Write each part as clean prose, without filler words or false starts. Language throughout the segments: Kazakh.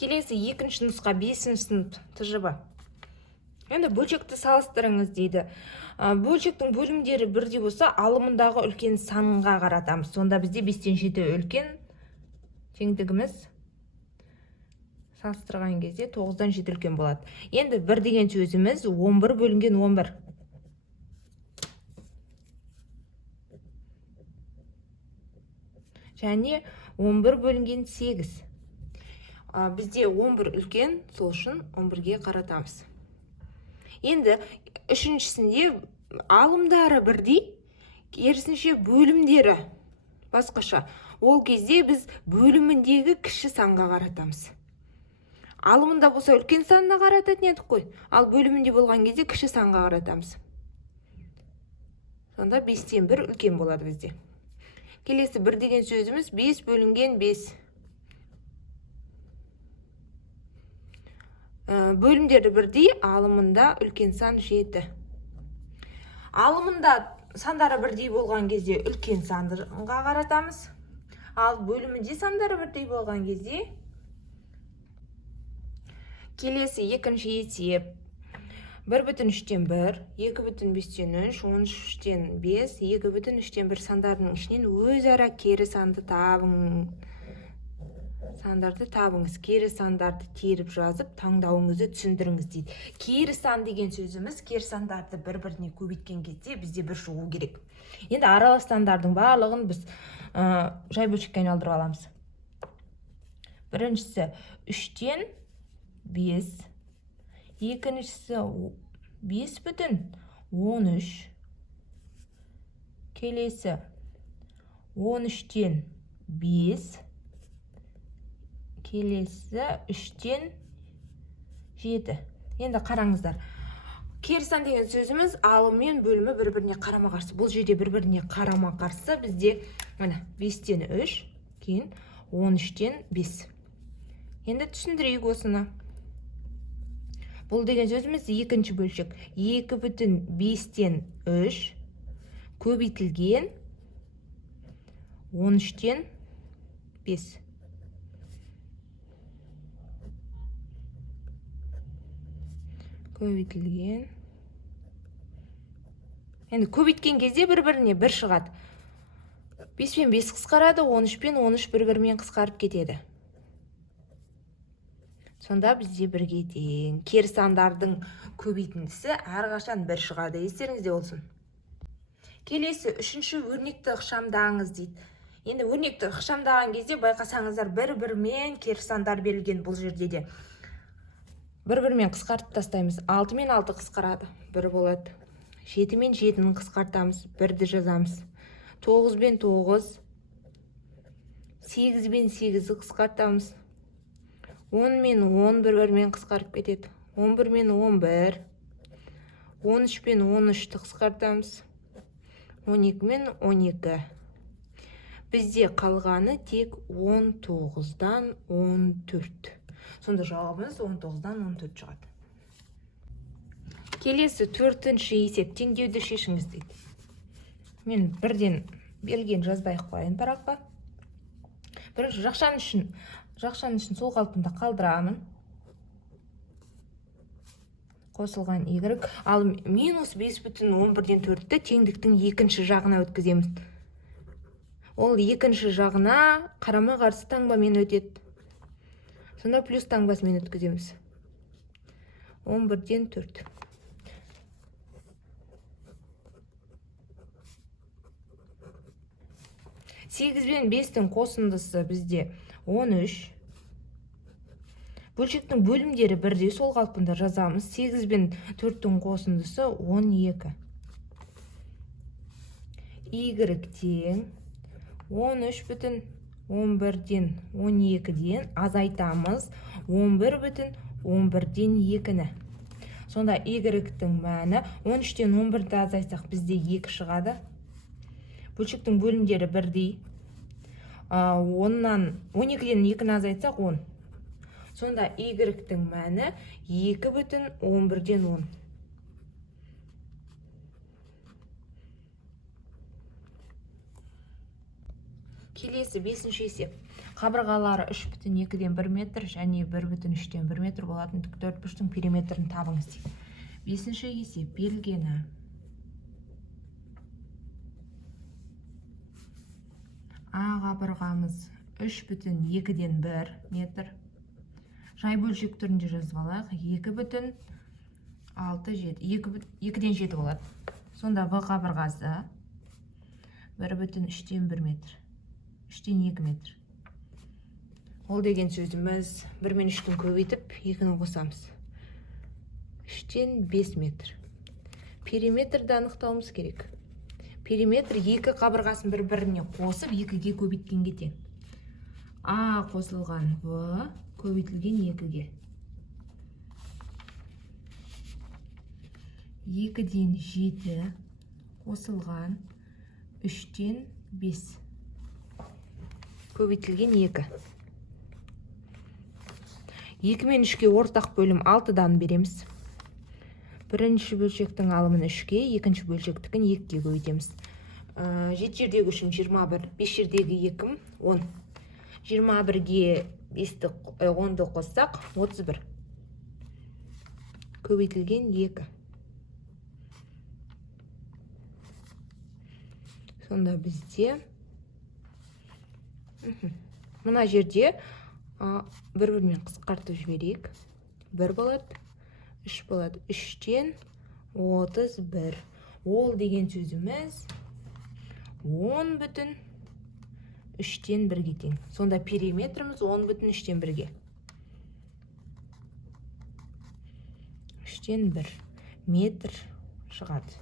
Келесі екінші нұсқа 5-ші сынып тжб. Енді бөлшекті салыстырыңыз дейді. Бөлшектің бөлімдері бірдей болса, алымындағы үлкен санға қаратамыз. Сонда бізде 5-тен 7 үлкен теңдігіміз салыстырған кезде 9-дан 7 үлкен болады. Енді 1 деген сөзіміз 11 бөлінген 11. Және 11 бөлінген 8. Бізде 11 үлкен, сол үшін 11-ге қаратамыз. Енді үшіншісінде алымдары бірдей, керісінше бөлімдері басқаша. Ол кезде біз бөліміндегі кіші санға қаратамыз. Алымында болса үлкен санына қарататын едік қой, ал бөлімінде болған кезде кіші санға қаратамыз. Сонда 5-тен 1 үлкен болады бізде. Келесі 1 деген сөзіміз 5 бөлінген 5. Бөлімдері бірдей, алымында үлкен сан 7. Алымында сандары бірдей болған кезде үлкен санға қаратамыз. Ал бөлімінде сандары бірдей болған кезде келесі екінші есеп 1,3-тен 1, 2,5-тен 3, 13-тен 5, 2,3-тен 1 сандарының ішінен өзара кері санды табыңыз. Кері сандарды теріп жазып, таңдауыңызды түсіндіріңіз дейді. Кері сан деген сөзіміз, кері сандарды бір-біріне көбейткен кезде бізде бір шығу керек. Енді аралас сандардың барлығын біз жай бөлшекке айналдырып аламыз. Біріншісі 3-тен 5, екіншісі 5,13, келесі 13-тен 5, келесі 3-тен 7. Енді қараңыздар. Кері сан деген сөзіміз алым мен бөлімі бір-біріне қарама-қарсы. Бұл жерде бір-біріне қарама-қарсы бізде 5-тен 3, кейін 13-тен 5. Енді түсіндірейік осыны. Бұл деген сөзіміз екінші бөлшек. 2,5-тен 3 көбейтілген 13-тен 5. Көбейтілген. Енді көбейткен кезде бір-біріне бір шығады. 5 пен 5 қысқарады, 13 пен 13 бір-бірімен қысқарып кетеді. Сонда бізде бірге тең. Кері сандардың көбейтіндісі әрқашан бір шығады. Естеріңізде болсын. Келесі үшінші өрнекті ықшамдаңыз дейді. Енді өрнекті ықшамдаған кезде байқасаңыздар бір-бірімен кері сандар берілген бұл жерде де. Бір-бірімен қысқартып тастаймыз. 6 мен 6 қысқарады. 1 болады. 7 мен 7-ні қысқартамыз. 1-ді жазамыз. 9 бен 9. 8 бен 8-ді қысқартамыз. 10 мен 10 бір-бірімен қысқарып кетеді. 11 мен 11. 13 пен 13-ті қысқартамыз. 12 мен 12. Бізде қалғаны тек 19-дан 14. Сонда жауабымыз 19-дан 14 шығады. Келесі 4-ші есеп, теңдеуді шешіңіз дейді. Мен бірден белгіні жазбай қояйын параққа. Бірінші жақшаның үшін сол қалпында қалдырамын. Қосылған y. Ал минус 5,11-ден 4-ті теңдіктің екінші жағына өткіземіз. Ол екінші жағына қарама-қарсы таңбамен өтеді. Сонда плюс таңбасымен өткіземіз. 11-ден 4. Сегіз бен 5-тің қосындысы бізде 13. Бөлшектің бөлімдері бірдей, сол қалпында жазамыз. 8 бен 4-тің қосындысы 12. Y тең 13,11-ден 12-ден азайтамыз 11,11-ден 2-ні. Сонда Y-тің мәні 13-тен 11-ді азайтсақ бізде 2 шығады. Бөлшектің бөлімдері бірдей. 12-ден 2-ні азайтсақ 10. Сонда Y-тің мәні 2,11-ден 10. Келесі 5-ші есеп. Қабырғалары 3,2-ден 1 метр және 1,3-ден 1 метр болатын тікбұрыштың периметрін табыңыз дейді. 5-ші есеп берілгені. А қабырғамыз 3,2-ден 1 метр. Жай бөлшек түрінде жазып алайық. 2,6, 2,ден 7 болады. Сонда В қабырғасы 1,3-ден 1 метр. 3-ден 2 метр. Ол деген сөзіміз 1 мен 3-тің көбейтіп 2-ні қосамыз. 3-ден 5 метр. Периметрді анықтауымыз керек. Периметр 2 қабырғасын бір-біріне қосып 2-ге көбейткен тең. А қосылған В көбейтілген 2-ге. 2-ден 7 қосылған 3-ден 5 көбейтілген 2. 2 мен 3-ке ортақ бөлім 6-дан береміз. Бірінші бөлшектің алымын 3-ке, екінші бөлшектікін 2-ге көбейтеміз. 7 жердегі 3 21, 5 жердегі 2 10. 21-ге 10-ды қоссақ 31. Көбейтілген 2. Сонда бізде мына жерде бір-бірмен қысқартып жіберейік. 1 болады, 3 болады. 3-ден 31. Ол деген сөзіміз 10,3-ден 1-ге тең. Сонда периметріміз 10,3-ден 1-ге. 3-ден 1 метр шығады.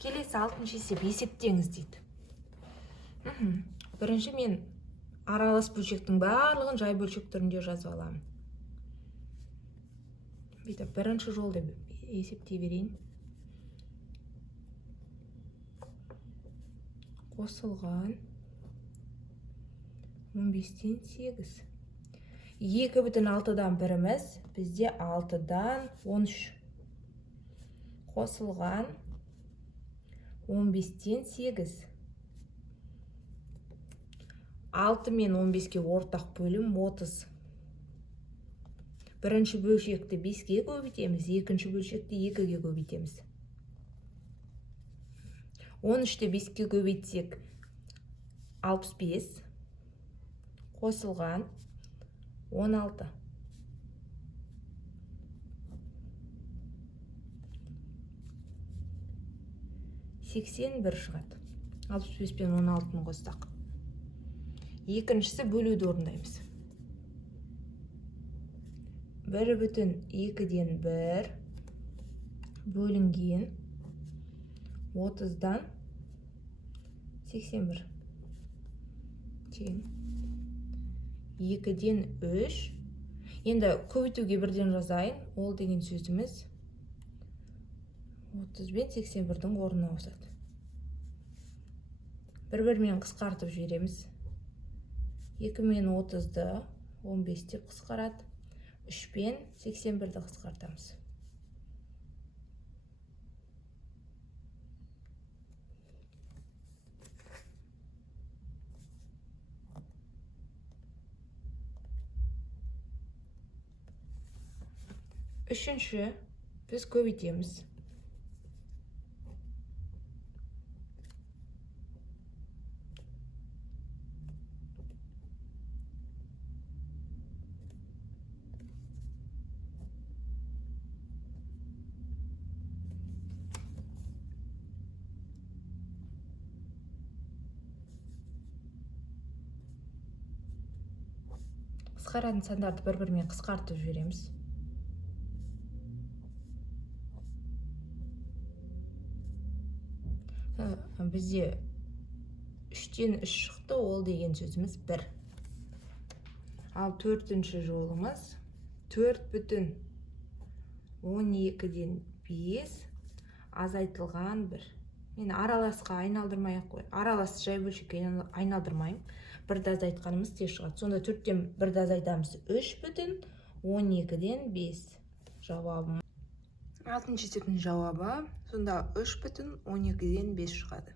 Келесі 6-ші есеп есептеңіз дейді. Бірінші мен аралас бөлшектің барлығын жай бөлшек түрінде жазып аламын. Бірінші жолды есептей берейін. Қосылған 15-ден 8. 2,6-дан біріміз бізде 6-дан 13. Қосылған 15-ден 8. 6 мен 15-ке ортақ бөлім 30. Бірінші бөлшекті 5-ге көбейтеміз, екінші бөлшекті 2-ге көбейтеміз. 13-ті 5-ге көбейтсек 65. Қосылған 16. 81 шығады. 65 пен 16-ны қоссақ. Екіншісі бөлуді орындаймыз. 1,2-ден 1 бөлінген 30-дан 81 тең 2-ден 3. Енді көбейтуге бірден жазайын. Ол деген сөзіміз 30 бен 81-дің орнына ауысады. Бір-бірмен қысқартып жібереміз. 2 мен 30-ды 15 деп қысқарады. 3 пен 81-ді қысқартамыз. Үшінші біз көбейтеміз. Қысқаратын сандарды бір-бірімен қысқартып жібереміз. Бізде 3-ден 3 шықты, ол деген сөзіміз 1. Ал 4-ші жолымыз 4,12-ден 5 азайтылған 1. Мен араласқа айналдырмай қой. Аралас жай бөлшекке айналдырмайым. 1-ді азайтқанымыз тез шығады. Сонда 4-тен 1-ді азайтамыз 3,12-ден 5. Жауабым. 6-ші есептің жауабы сонда 3,12-ден 5 шығады.